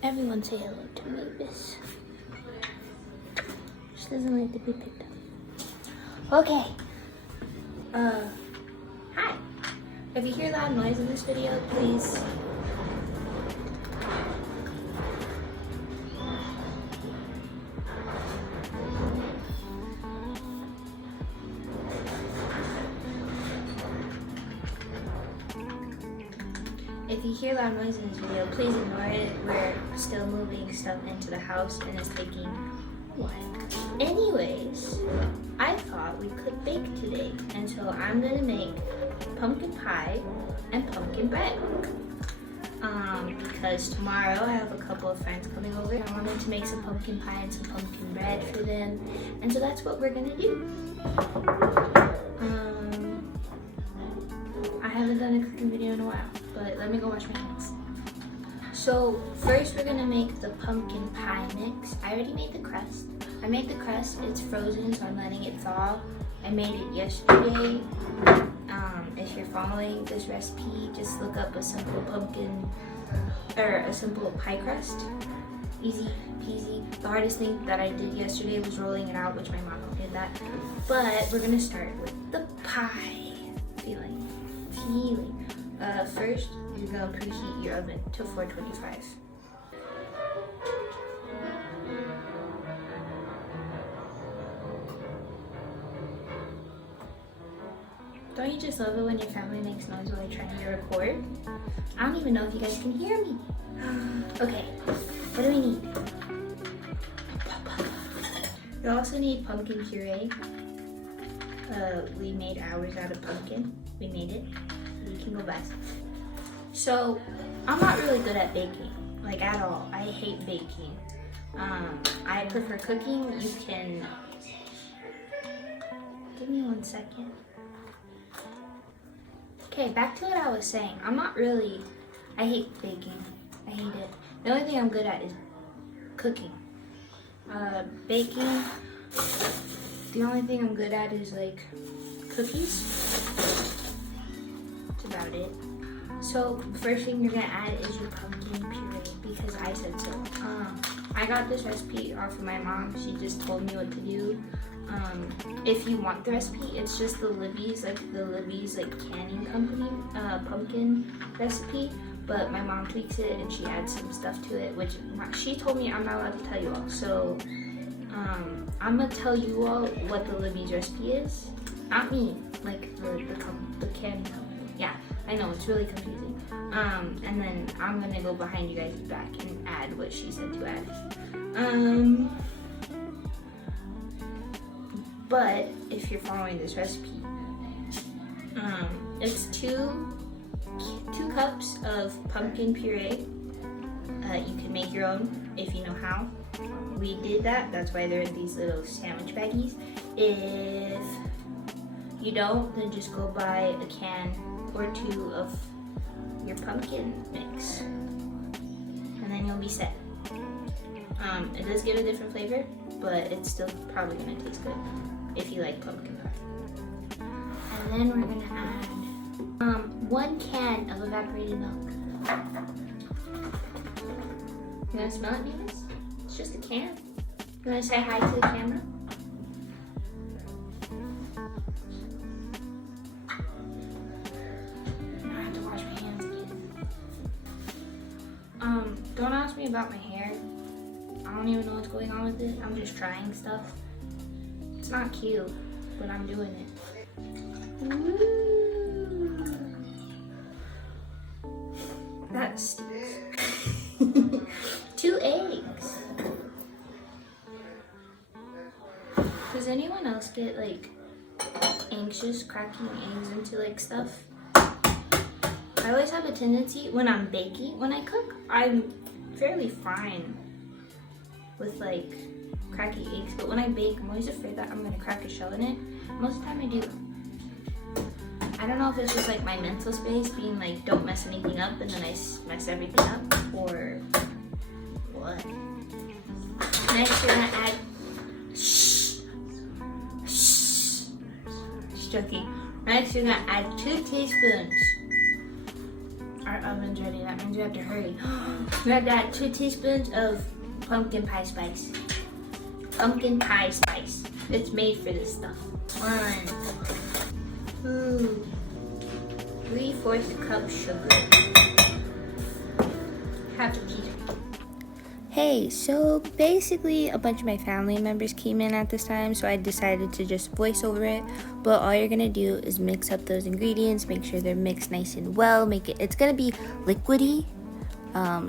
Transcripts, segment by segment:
Everyone say hello to Mavis. She doesn't like to be picked up. Okay. Hi. If you hear loud noise in this video, please. If you hear loud noise in this video, please ignore it. We're still moving stuff into the house and it's taking a while. Anyways, I thought we could bake today. And so I'm gonna make pumpkin pie and pumpkin bread. Because tomorrow I have a couple of friends coming over. I wanted to make some pumpkin pie and some pumpkin bread for them. And so that's what we're gonna do. I haven't done a cooking video in a while, but let me go wash my hands. So first we're gonna make the pumpkin pie mix. I already made the crust. I made the crust, it's frozen, so I'm letting it thaw. I made it yesterday. If you're following this recipe, just look up a simple a simple pie crust. Easy peasy. The hardest thing that I did yesterday was rolling it out, which my mom did that. But we're gonna start with the pie feeling. First, you're gonna preheat your oven to 425. Don't you just love it when your family makes noise while you're trying to record? I don't even know if you guys can hear me. Okay, what do we need? You also need pumpkin puree. We made ours out of pumpkin. We made it. You can go buy some. So, I'm not really good at baking, like at all. I hate baking. I prefer cooking. You can, give me 1 second. Okay, back to what I was saying. I hate baking. I hate it. The only thing I'm good at is cooking. Baking, the only thing I'm good at is like cookies. That's about it. So first thing you're gonna add is your pumpkin puree because I said so. I got this recipe off of my mom. She just told me what to do. If you want the recipe, it's just the Libby's canning company pumpkin recipe. But my mom tweaks it and she adds some stuff to it, which she told me I'm not allowed to tell you all. So I'm gonna tell you all what the Libby's recipe is. Not me, like the canning company. Yeah, I know, it's really confusing. And then I'm gonna go behind you guys' back and add what she said to add. But if you're following this recipe, it's two cups of pumpkin puree. You can make your own if you know how. We did that, that's why they're in these little sandwich baggies. If you don't, then just go buy a can or two of your pumpkin mix, and then you'll be set. It does give a different flavor, but it's still probably gonna taste good if you like pumpkin pie. And then we're gonna add 1 can of evaporated milk. You wanna smell it, Venus? It's just a can. You wanna say hi to the camera? I have to wash my hands again. Don't ask me about my hair. I don't even know what's going on with it. I'm just trying stuff. It's not cute, but I'm doing it. Woo. That stinks. 2 eggs. Does anyone else get like anxious cracking eggs into like stuff? I always have a tendency when I'm baking, when I cook, I'm fairly fine with like cracking eggs, but when I bake, I'm always afraid that I'm gonna crack a shell in it. Most of the time I do. I don't know if it's just like my mental space being like, don't mess anything up, and then I mess everything up, or what. Next we're gonna add, joking. Next we're gonna add 2 teaspoons. Our oven teaspoons ready. That means we have to hurry. We have to add 2 teaspoons of pumpkin pie spice. Pumpkin pie spice. It's made for this stuff. 1, 2, 3/4 cup sugar. Half a teaspoon. Hey, so basically a bunch of my family members came in at this time, so I decided to just voice over it. But all you're gonna do is mix up those ingredients, make sure they're mixed nice and well, it's gonna be liquidy.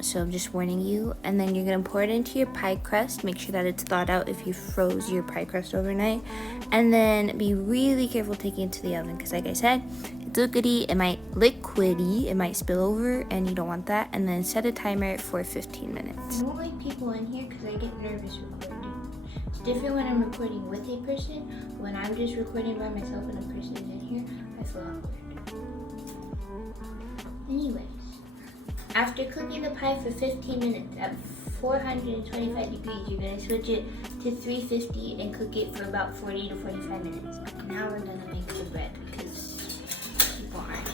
So I'm just warning you. And then you're gonna pour it into your pie crust. Make sure that it's thawed out if you froze your pie crust overnight. And then be really careful taking it to the oven, because like I said, it's liquidy, it might spill over, and you don't want that. And then set a timer for 15 minutes. I don't like people in here because I get nervous recording. It's different when I'm recording with a person. When I'm just recording by myself and a person is in here, I feel awkward. Anyways, after cooking the pie for 15 minutes at 425 degrees, you're going to switch it to 350 and cook it for about 40 to 45 minutes. Now we're going to make the bread because people aren't.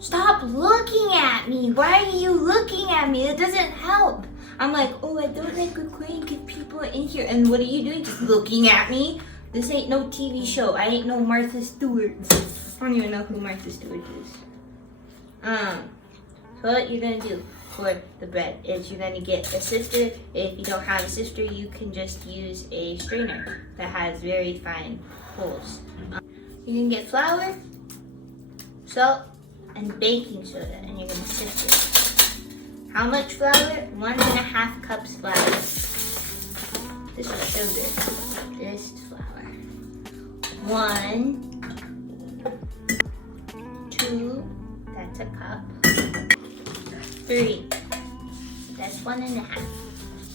Stop looking at me! Why are you looking at me? It doesn't help. I'm like, oh, I don't like recording because people are in here. And what are you doing? Just looking at me? This ain't no TV show. I ain't no Martha Stewart. I don't even know who Martha Stewart is. So what you're gonna do for the bread is you're gonna get a sifter. If you don't have a sifter, you can just use a strainer that has very fine holes. You can get flour, salt, and baking soda, and you're gonna sift it. How much flour? 1.5 cups flour. This is sugar. This is flour. 1, 2. That's a cup. 3. That's 1.5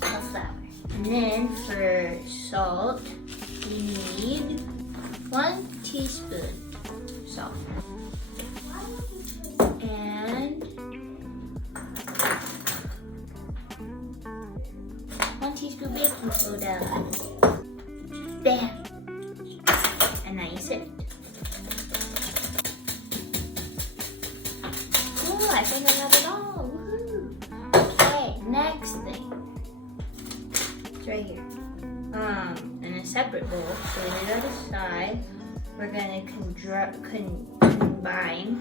of flour. And then for salt, we need 1 teaspoon salt. And 1 teaspoon baking soda. Bam! And now you sift. I think I got it all. Woohoo! Okay, next thing. It's right here. In a separate bowl, so leave it aside. We're gonna combine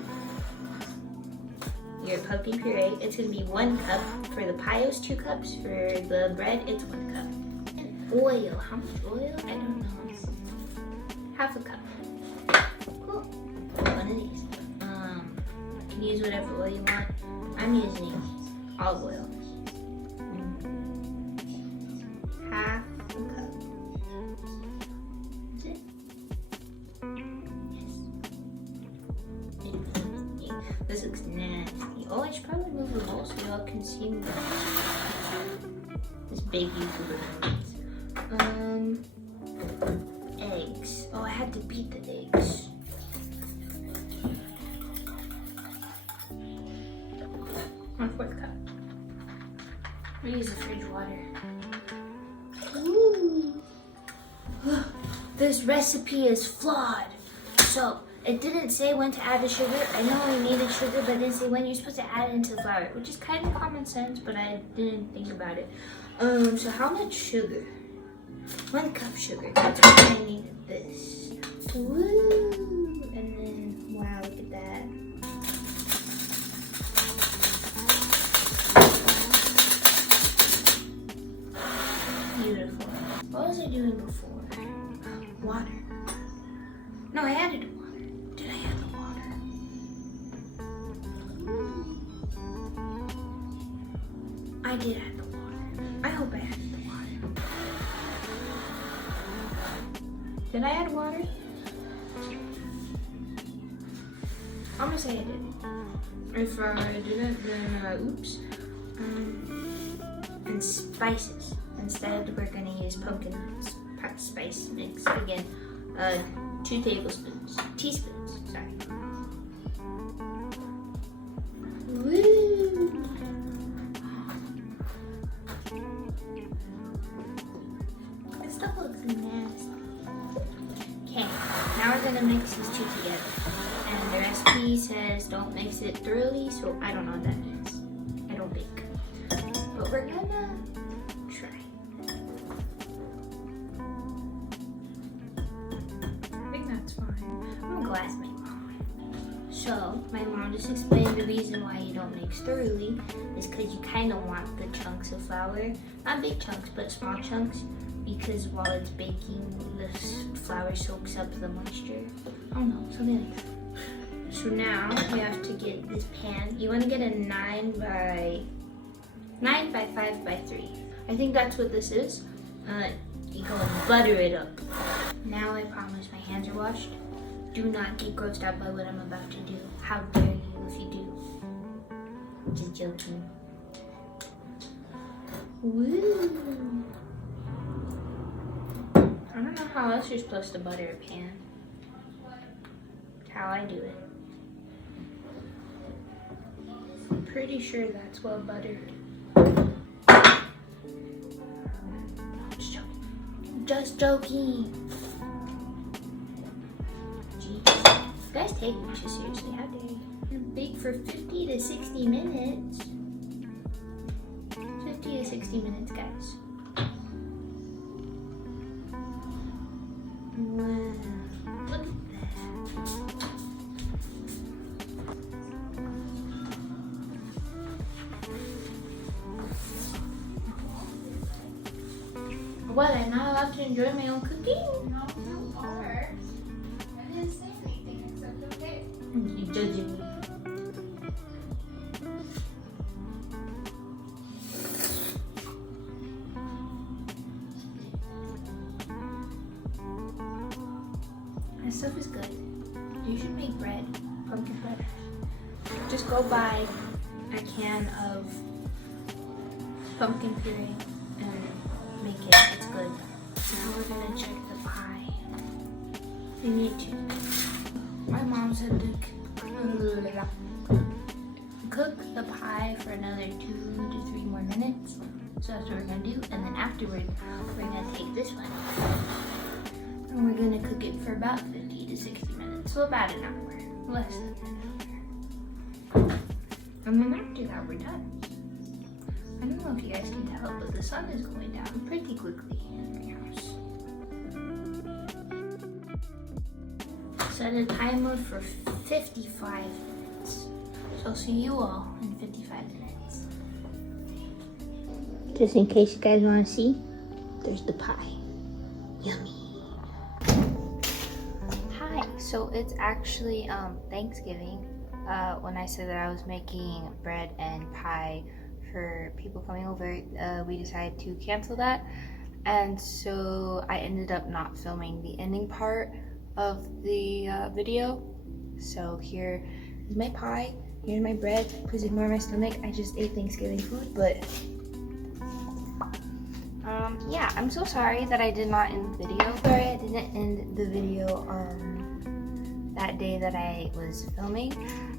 your pumpkin puree. It's gonna be 1 cup. For the pie, it's 2 cups. For the bread, it's 1 cup. And oil. How much oil? I don't know. Half a cup. Cool. One of these. Use whatever oil you want. I'm using olive oil. Half a cup. That's it. Yes. This looks nasty. Oh, I should probably move the bowl so y'all can see this big YouTuber. Eggs. Oh, I had to beat the eggs. 1/4 cup. I'm gonna use the fridge water. Ooh. This recipe is flawed. So it didn't say when to add the sugar. I know I needed sugar, but it didn't say when you're supposed to add it into the flour, which is kind of common sense, but I didn't think about it. So how much sugar? 1 cup sugar. That's why I needed this. Woo! And then wow, look at that. Beautiful. What was I doing before? Water. No, I added water. Did I add the water? I did add the water. I hope I added the water. Did I add water? I'm gonna say I did. If I didn't, then oops. And spices. Instead, we're going to use pumpkin spice mix. Again, 2 teaspoons, sorry. Woo! This stuff looks nasty. Okay, now we're going to mix these 2 together. And the recipe says don't mix it thoroughly, so I don't know what that means. I don't bake. But we're gonna try. I think that's fine. I'm gonna ask my mom. So, my mom just explained the reason why you don't mix thoroughly is because you kind of want the chunks of flour, not big chunks, but small chunks, because while it's baking, the flour soaks up the moisture. I don't know, something like that. So now we have to get this pan. You want to get a 9 by 5 by 3. I think that's what this is. You go and butter it up. Now I promise my hands are washed. Do not get grossed out by what I'm about to do. How dare you if you do. Just joking. Woo! I don't know how else you're supposed to butter a pan. That's how I do it. I'm pretty sure that's well buttered. Just joking. Jeez. You guys take me too seriously. How dare you? Bake for 50 to 60 minutes. 50 to 60 minutes, guys. Wow. Look at that. What? I'm not allowed to enjoy my own cooking? No, you are. I didn't say anything except okay. You judging me. This stuff is good. You should make bread, pumpkin bread. Just go buy a can of pumpkin puree and make it. It's good. Now we're gonna check the pie. We need to. My mom said to cook the pie for another 2 to 3 more minutes. So that's what we're gonna do. And then afterward, we're gonna take this one. And we're gonna cook it for about 50 to 60 minutes. So about an hour. Less than an hour. And then after that, we're done. I don't know if you guys can tell, but the sun is going down pretty quickly in my house. Set a timer for 55 minutes. So I'll see you all in 55 minutes. Just in case you guys want to see, there's the pie. Yummy. Hi, so it's actually Thanksgiving. When I said that I was making bread and pie for people coming over, we decided to cancel that, and so I ended up not filming the ending part of the video. So here is my pie, here's my bread. Please ignore my stomach, I just ate Thanksgiving food, but yeah, I'm so sorry that I did not end the video. Sorry I didn't end the video that day that I was filming.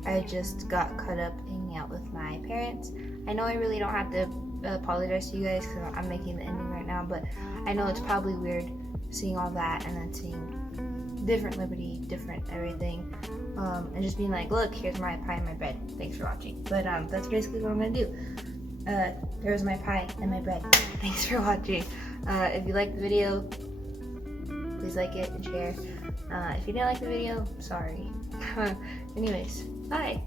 I just got caught up hanging out with my parents. I know I really don't have to apologize to you guys because I'm making the ending right now, but I know it's probably weird seeing all that and then seeing different Liberty, different everything, and just being like, look, here's my pie and my bread. Thanks for watching. But that's basically what I'm gonna do. There's my pie and my bread. Thanks for watching. If you liked the video, please like it and share. If you didn't like the video, sorry. Anyways, bye.